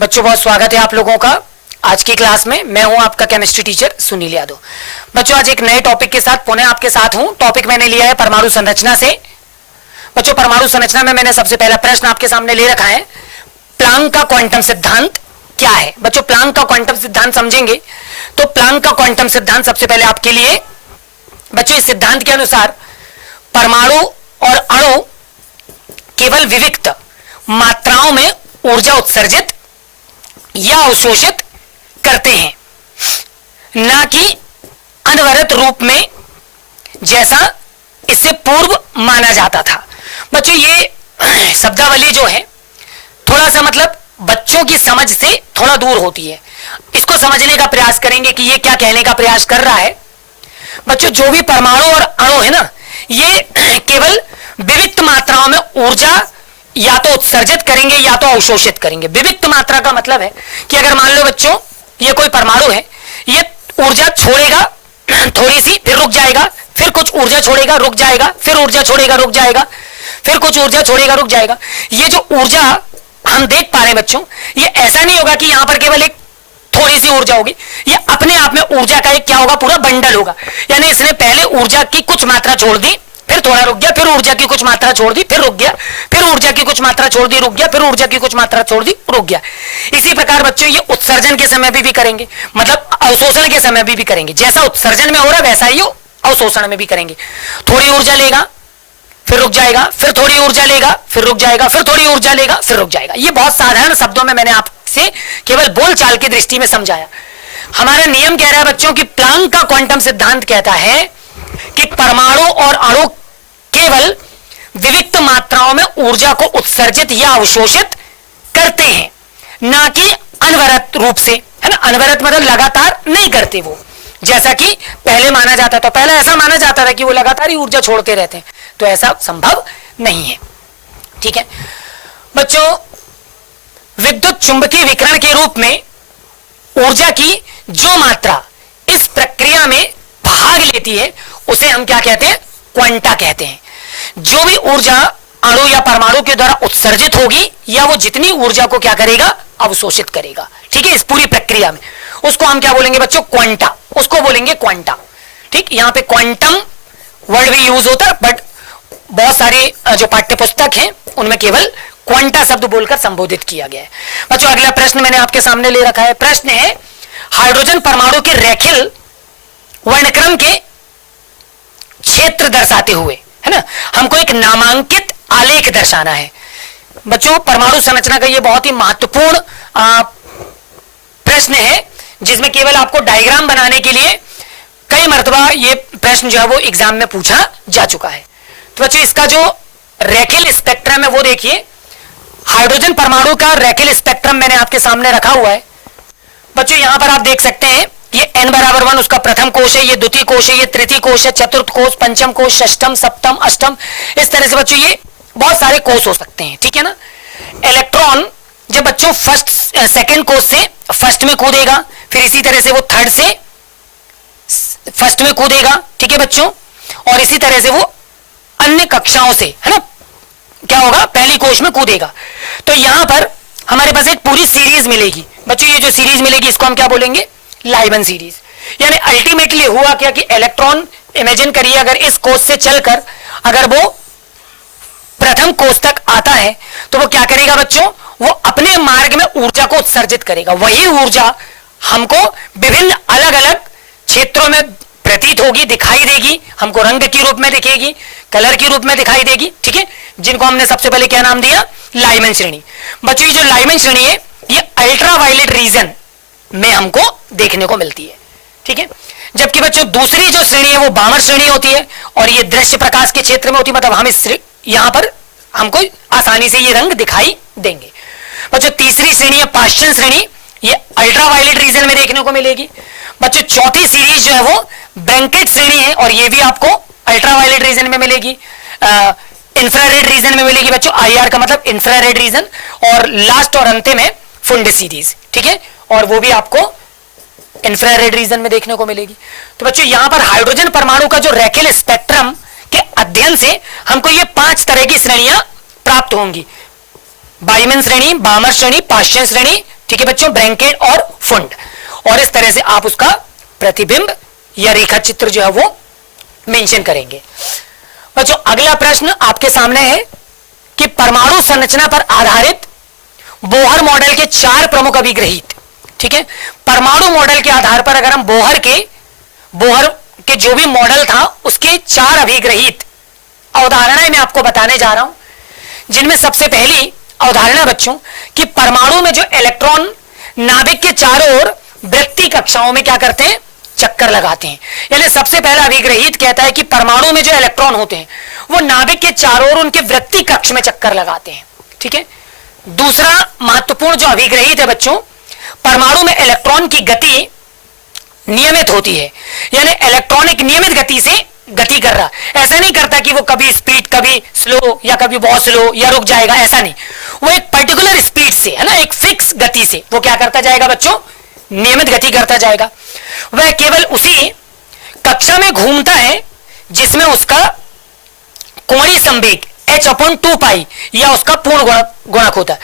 बच्चों बहुत स्वागत है आप लोगों का आज की क्लास में। मैं हूं आपका केमिस्ट्री टीचर सुनील यादव। बच्चों आज एक नए टॉपिक के साथ पुनः आपके साथ हूं। टॉपिक मैंने लिया है परमाणु संरचना से। बच्चों परमाणु संरचना में मैंने सबसे पहला प्रश्न आपके सामने ले रखा है, प्लांक का क्वांटम सिद्धांत क्या है। बच्चों प्लांक का क्वांटम सिद्धांत समझेंगे तो प्लांक का क्वांटम सिद्धांत सबसे पहले आपके लिए बच्चों इस सिद्धांत के अनुसार परमाणु और अणु केवल विविक्त मात्राओं में ऊर्जा उत्सर्जित या अवशोषित करते हैं, ना कि अनवरत रूप में जैसा इससे पूर्व माना जाता था। बच्चों ये शब्दावली जो है थोड़ा सा मतलब बच्चों की समझ से थोड़ा दूर होती है। इसको समझने का प्रयास करेंगे कि ये क्या कहने का प्रयास कर रहा है। बच्चों जो भी परमाणु और अणु है ना, ये केवल विविक्त मात्राओं में ऊर्जा या तो उत्सर्जित करेंगे या तो अवशोषित करेंगे। विविक्त मात्रा का मतलब है कि अगर मान लो बच्चों ये कोई परमाणु है, ये ऊर्जा छोड़ेगा थोड़ी सी, फिर रुक जाएगा, फिर कुछ ऊर्जा छोड़ेगा रुक जाएगा, फिर ऊर्जा छोड़ेगा रुक जाएगा, फिर कुछ ऊर्जा छोड़ेगा रुक जाएगा। ये जो ऊर्जा हम देख पा रहे हैं बच्चों, ये ऐसा नहीं होगा कि यहां पर केवल एक थोड़ी सी ऊर्जा होगी, ये अपने आप में ऊर्जा का एक क्या होगा, पूरा बंडल होगा। यानी इसने पहले ऊर्जा की कुछ मात्रा छोड़ दी, फिर थोड़ा रुक गया, फिर ऊर्जा की कुछ मात्रा छोड़ दी, फिर रुक गया, फिर ऊर्जा की कुछ मात्रा छोड़ दी रुक गया, फिर ऊर्जा की कुछ मात्रा छोड़ दी रुक गया। इसी प्रकार बच्चों ये उत्सर्जन के समय भी करेंगे, मतलब अवशोषण के समय भी करेंगे। जैसा उत्सर्जन में हो रहा है वैसा ही अवशोषण में भी करेंगे। थोड़ी ऊर्जा लेगा फिर रुक जाएगा, फिर थोड़ी ऊर्जा लेगा फिर रुक जाएगा, फिर थोड़ी ऊर्जा लेगा फिर रुक जाएगा। ये बहुत साधारण शब्दों में मैंने आपसे केवल बोलचाल की दृष्टि में समझाया। हमारा नियम कह रहा है बच्चों कि प्लांक का क्वांटम सिद्धांत कहता है कि परमाणु और अणु केवल विविक्त मात्राओं में ऊर्जा को उत्सर्जित या अवशोषित करते हैं, ना कि अनवरत रूप से, है ना। अनवरत मतलब लगातार नहीं करते वो, जैसा कि पहले माना जाता था। पहले ऐसा माना जाता था कि वो लगातार ही ऊर्जा छोड़ते रहते हैं, तो ऐसा संभव नहीं है। ठीक है बच्चों, विद्युत चुंबकीय विकिरण के रूप में ऊर्जा की जो मात्रा इस प्रक्रिया में भाग लेती है उसे हम क्या कहते हैं, क्वांटा कहते हैं। जो भी ऊर्जा अणु या परमाणु के द्वारा उत्सर्जित होगी या वो जितनी ऊर्जा को क्या करेगा, अवशोषित करेगा, ठीक है, इस पूरी प्रक्रिया में, उसको हम क्या बोलेंगे बच्चों, क्वांटा, उसको बोलेंगे क्वांटा। ठीक, यहां पे क्वांटम वर्ड भी यूज होता है, बट बहुत सारे जो पाठ्य पुस्तक हैं उनमें केवल क्वांटा शब्द बोलकर संबोधित किया गया है। बच्चों अगला प्रश्न मैंने आपके सामने ले रखा है। प्रश्न है, हाइड्रोजन परमाणु के रेखीय वर्णक्रम के क्षेत्र दर्शाते हुए, है ना, हमको एक नामांकित आलेख दर्शाना है। बच्चों परमाणु संरचना का यह बहुत ही महत्वपूर्ण प्रश्न है, जिसमें केवल आपको डायग्राम बनाने के लिए कई मर्तबा ये प्रश्न जो है वो एग्जाम में पूछा जा चुका है। तो बच्चों इसका जो रेखीय स्पेक्ट्रम है वो देखिए, हाइड्रोजन परमाणु का रेखीय स्पेक्ट्रम मैंने आपके सामने रखा हुआ है। बच्चों यहां पर आप देख सकते हैं ये n बराबर 1 उसका प्रथम कोश है, ये द्वितीय कोश है, ये तृतीय कोश है, चतुर्थ कोश, पंचम कोश, षष्टम, सप्तम, अष्टम, इस तरह से बच्चों ये बहुत सारे कोश हो सकते हैं। ठीक है ना। इलेक्ट्रॉन जब बच्चों फर्स्ट सेकंड कोश से फर्स्ट में कूदेगा, फिर इसी तरह से वो थर्ड से फर्स्ट में कूदेगा, ठीक है बच्चों, और इसी तरह से वो अन्य कक्षाओं से, है ना, क्या होगा, पहली कोश में कूदेगा। तो यहां पर हमारे पास एक पूरी सीरीज मिलेगी। बच्चों ये जो सीरीज मिलेगी इसको हम क्या बोलेंगे, लाइबन सीरीज। यानी अल्टीमेटली हुआ क्या कि इलेक्ट्रॉन, इमेजिन करिए अगर इस कोश से चलकर अगर वो प्रथम कोश तक आता है तो वो क्या करेगा बच्चों, वो अपने मार्ग में ऊर्जा को उत्सर्जित करेगा। वही ऊर्जा हमको विभिन्न अलग अलग क्षेत्रों में प्रतीत होगी, दिखाई देगी, हमको रंग के रूप में दिखेगी, कलर के रूप में दिखाई देगी, ठीक है, जिनको हमने सबसे पहले क्या नाम दिया, लाइमन श्रेणी। बच्चों ये जो लाइमन श्रेणी है ये अल्ट्रावायलेट रीजन में हमको देखने को मिलती है। ठीक है, जबकि बच्चों दूसरी जो श्रेणी है वो बामर श्रेणी होती है और ये दृश्य प्रकाश के क्षेत्र में होती है, मतलब हम इस यहां पर हमको आसानी से ये रंग दिखाई देंगे। बच्चों तीसरी श्रेणी है पाश्चन श्रेणी, ये अल्ट्रावायलेट रीजन में देखने को मिलेगी। बच्चों चौथी सीरीज जो है वो ब्रैकेट श्रेणी है और ये भी आपको अल्ट्रावायलेट रीजन में मिलेगी, इंफ्रारेड रीजन में मिलेगी बच्चों, IR का मतलब इंफ्रारेड रीजन, और लास्ट और अंतिम है फुंड सीरीज, ठीक है, और वो भी आपको इंफ्रारेड रीजन में देखने को मिलेगी। तो बच्चों यहां पर हाइड्रोजन परमाणु का जो रेखीय स्पेक्ट्रम के अध्ययन से हमको ये 5 तरह की श्रेणियां प्राप्त होंगी। बाइमन श्रेणी, बामर श्रेणी, पाश्चियन श्रेणी, ठीक है बच्चों, ब्रैंकेट और फुंड, और इस तरह से आप उसका प्रतिबिंब या रेखा चित्र जो है वो मेंशन करेंगे। बच्चों अगला प्रश्न आपके सामने है कि परमाणु संरचना पर आधारित बोहर मॉडल के 4 प्रमुख अभिग्रहित, ठीक है, परमाणु मॉडल के आधार पर अगर हम बोहर के जो भी मॉडल था उसके 4 अभिग्रहित अवधारणाएं मैं आपको बताने जा रहा हूं, जिनमें सबसे पहली अवधारणा बच्चों कि परमाणु में जो इलेक्ट्रॉन नाभिक के चारों ओर वृत्तीय कक्षाओं में क्या करते हैं, चक्कर लगाते हैं। यानी सबसे पहला अभिग्रहित कहता है कि परमाणु में जो इलेक्ट्रॉन होते हैं वो नाभिक के चारों ओर उनके वृत्तीय कक्ष में चक्कर लगाते हैं, ठीक है। दूसरा महत्वपूर्ण जो अभिग्रहित है बच्चों, परमाणु में इलेक्ट्रॉन की गति नियमित होती है, यानी इलेक्ट्रॉन एक नियमित गति से गति कर रहा, ऐसा नहीं करता कि वो कभी स्पीड कभी स्लो या कभी बहुत स्लो या रुक जाएगा, ऐसा नहीं, वो एक पर्टिकुलर स्पीड से, है ना, एक फिक्स गति से वो क्या करता जाएगा बच्चों, नियमित गति करता जाएगा। वह केवल उसी कक्षा में घूमता है जिसमें उसका कोणीय संवेग h/2π या उसका पूर्ण गुणक होता है।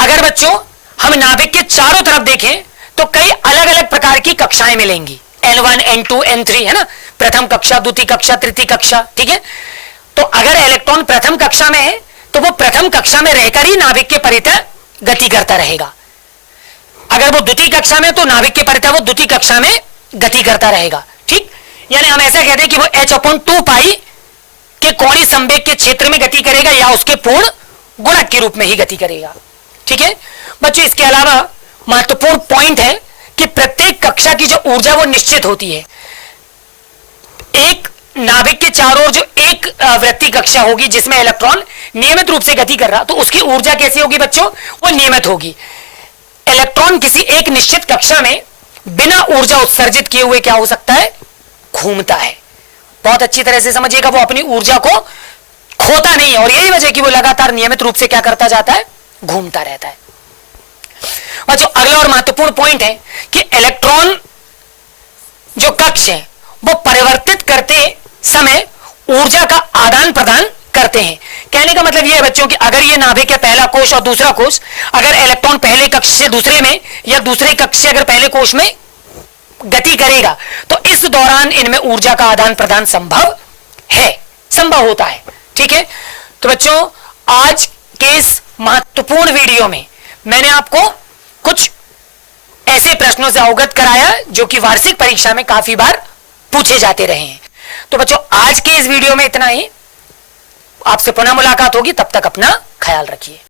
अगर बच्चों हम नाभिक के चारों तरफ देखें तो कई अलग अलग प्रकार की कक्षाएं मिलेंगी, N1 N2 N3, है ना, प्रथम कक्षा, द्वितीय कक्षा, तृतीय कक्षा, ठीक है। तो अगर इलेक्ट्रॉन प्रथम कक्षा में है तो वो प्रथम कक्षा में रहकर ही नाभिक के परितः गति करता रहेगा, अगर वो द्वितीय कक्षा में तो नाभिक के परितः वो द्वितीय कक्षा में गति करता रहेगा, ठीक। यानी हम ऐसा कहते हैं कि वो h/2π के कोणीय संवेग के क्षेत्र में गति करेगा या उसके पूर्ण गुणक के रूप में ही गति करेगा, ठीक है बच्चों। इसके अलावा महत्वपूर्ण पॉइंट है कि प्रत्येक कक्षा की जो ऊर्जा वो निश्चित होती है। एक नाभिक के चारों ओर जो एक वृत्तीय कक्षा होगी जिसमें इलेक्ट्रॉन नियमित रूप से गति कर रहा, तो उसकी ऊर्जा कैसी होगी बच्चों, वो नियमित होगी। इलेक्ट्रॉन किसी एक निश्चित कक्षा में बिना ऊर्जा उत्सर्जित किए हुए क्या हो सकता है, घूमता है। बहुत अच्छी तरह से समझिएगा, वो अपनी ऊर्जा को खोता नहीं है, और यही वजह कि वो लगातार नियमित रूप से क्या करता जाता है, घूमता रहता है। और जो अगला और महत्वपूर्ण पॉइंट है कि इलेक्ट्रॉन जो कक्ष है वो परिवर्तित करते समय ऊर्जा का आदान प्रदान करते हैं। कहने का मतलब यह है बच्चों कि अगर ये नाभिक है पहला कोश और दूसरा कोश, अगर इलेक्ट्रॉन पहले कक्ष से दूसरे में या दूसरे कक्ष से अगर पहले कोश में गति करेगा तो इस दौरान इनमें ऊर्जा का आदान प्रदान संभव होता है, ठीक है। तो बच्चों आज के इस महत्वपूर्ण वीडियो में मैंने आपको कुछ ऐसे प्रश्नों से अवगत कराया जो कि वार्षिक परीक्षा में काफी बार पूछे जाते रहे हैं। तो बच्चों आज के इस वीडियो में इतना ही, आपसे पुनः मुलाकात होगी, तब तक अपना ख्याल रखिए।